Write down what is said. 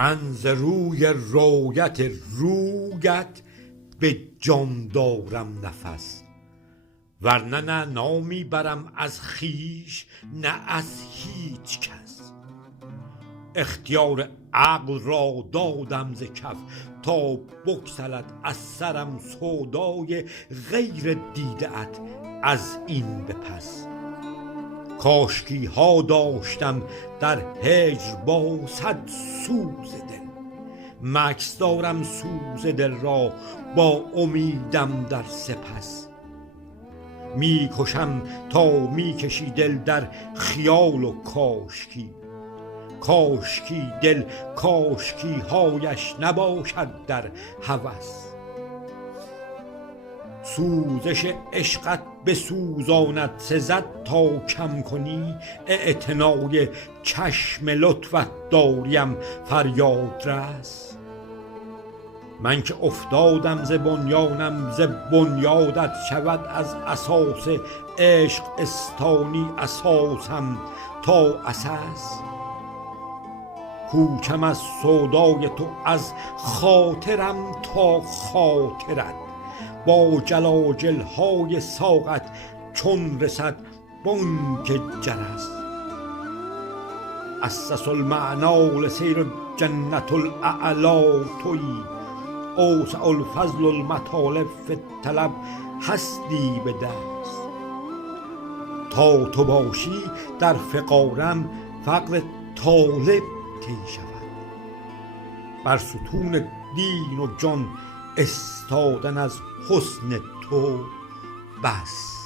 من ز روی رویت رویت به جان دارم نفس، ورنه نه نامی برم از خویش نه از هیچ کس. اختیار عقل را دادم ز کف تا بگسلد از سرم سودای غیر دیده ات از این به پس. کاشکی ها داشتم در هجر با صد سوز دل، مکث دارم سوز دل را با امیدم در سپس. می کشم تا می کشی دل در خیال و کاشکی، کاشکی دل کاشکی هایش نباشد در هوس. سوزش عشقت بسوزاند سزد تا کم کنی اعتنای چشم لطفت داریم فریاد رس. من که افتادم ز بنیانم ز بنیادت شود از اساس عشق استانی اساسم تا اساس. کوچم از سودای تو از خاطرم تا خاطرت، با جلاجل های ساقت چون رسد بانگ جرس. اسس المعنی لسیر جنت الاعلی تویی، اوسع الفضل المطالب فی الطلب هستی به دست. تا تو باشی در فقارم فقر طالب طی شود، بر ستون دین و جان استادن از حسن تو بس.